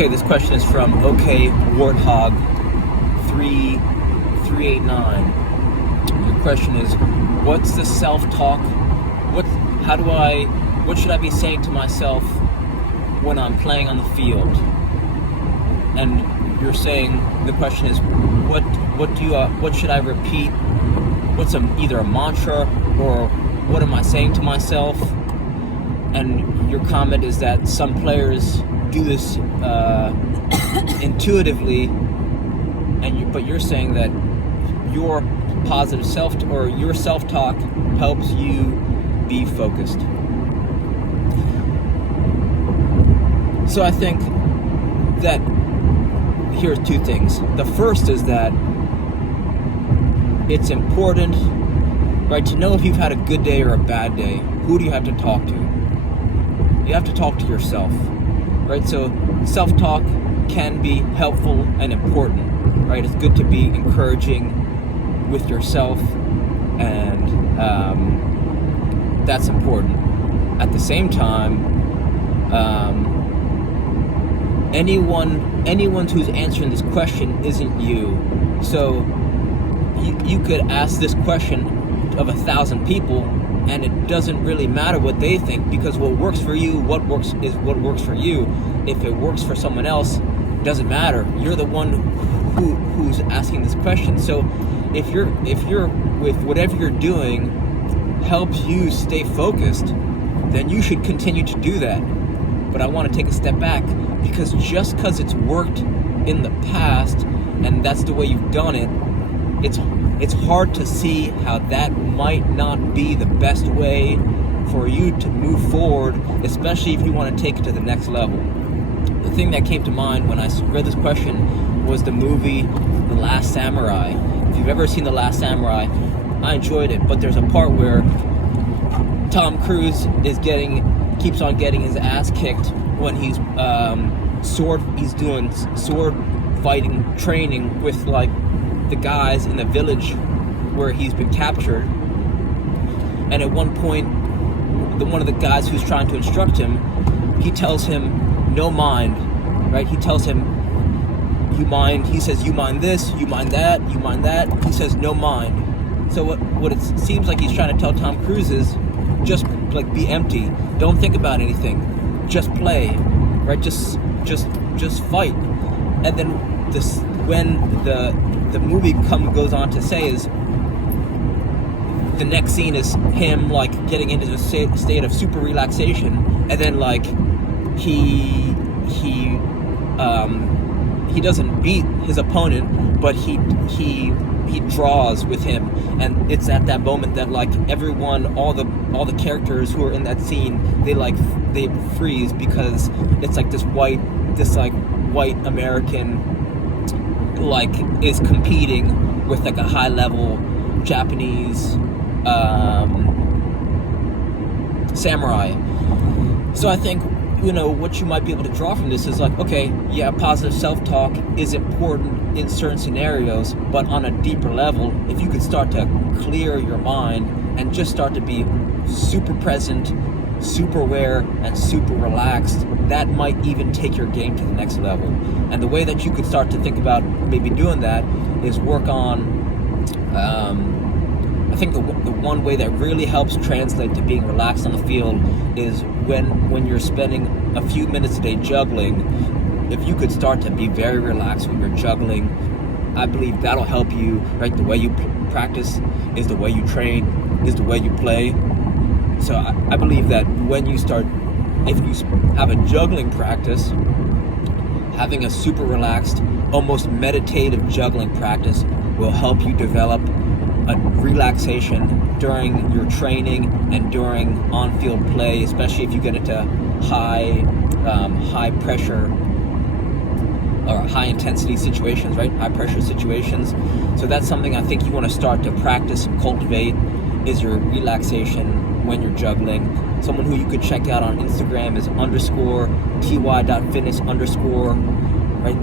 Okay, this question is from OK Warthog 3389. Your question is, what's the self-talk? What should I be saying to myself when I'm playing on the field? And you're saying, the question is, what should I repeat? What's either a mantra or what am I saying to myself? And your comment is that some players do this intuitively, but you're saying that your positive your self-talk helps you be focused. So I think that here's two things. The first is that it's important, right, to know if you've had a good day or a bad day. Who do you have to talk to? You have to talk to yourself, right? So self-talk can be helpful and important, right? It's good to be encouraging with yourself, and that's important. At the same time, anyone who's answering this question isn't you. So you could ask this question of 1,000 people, and it doesn't really matter what they think, because what works for you, what works for you. If it works for someone else, it doesn't matter. You're the one who's asking this question. So if you're with whatever you're doing helps you stay focused, then you should continue to do that. But I want to take a step back, because just because it's worked in the past and that's the way you've done it, it's hard to see how that might not be the best way for you to move forward, especially if you want to take it to the next level. The thing that came to mind when I read this question was the movie The Last Samurai. If you've ever seen The Last Samurai, I enjoyed it, but there's a part where Tom Cruise keeps on getting his ass kicked when he's doing sword fighting training with like the guys in the village where he's been captured. And at one point, one of the guys who's trying to instruct him, he tells him, no mind, right? He tells him, you mind. He says, you mind this, you mind that, you mind that. He says, no mind. So what it seems like he's trying to tell Tom Cruise is, just like be empty. Don't think about anything. Just play, right? Just fight. And then when the movie goes on to say is, the next scene is him like getting into a state of super relaxation, and then like he doesn't beat his opponent, but he draws with him. And it's at that moment that like everyone, all the characters who are in that scene, they freeze, because it's like this white American like is competing with like a high level Japanese samurai. So I think, what you might be able to draw from this is like, okay, yeah, positive self-talk is important in certain scenarios, but on a deeper level, if you could start to clear your mind and just start to be super present, super aware, and super relaxed, that might even take your game to the next level. And the way that you could start to think about maybe doing that is work on I think the one way that really helps translate to being relaxed on the field is when you're spending a few minutes a day juggling. If you could start to be very relaxed when you're juggling, I believe that'll help you, right? The way you practice is the way you train, is the way you play. So I believe that if you have a juggling practice, having a super relaxed, almost meditative juggling practice will help you develop a relaxation during your training and during on-field play, especially if you get into high pressure or high intensity situations, right? High pressure situations. So that's something I think you want to start to practice and cultivate, is your relaxation when you're juggling. Someone who you could check out on Instagram is _ty.fitness_, right?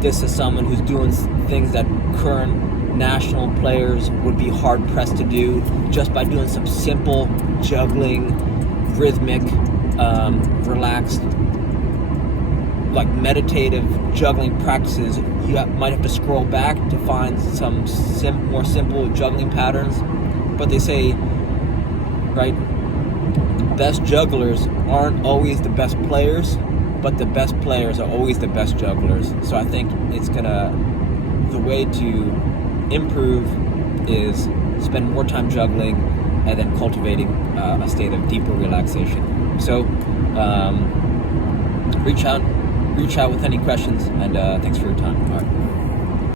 This is someone who's doing things that current national players would be hard pressed to do, just by doing some simple juggling, rhythmic, relaxed like meditative juggling practices, you might have to scroll back to find some more simple juggling patterns. But they say, right, the best jugglers aren't always the best players, but the best players are always the best jugglers. So I think the way to improve is spend more time juggling and then cultivating a state of deeper relaxation. So reach out with any questions, and thanks for your time. All right.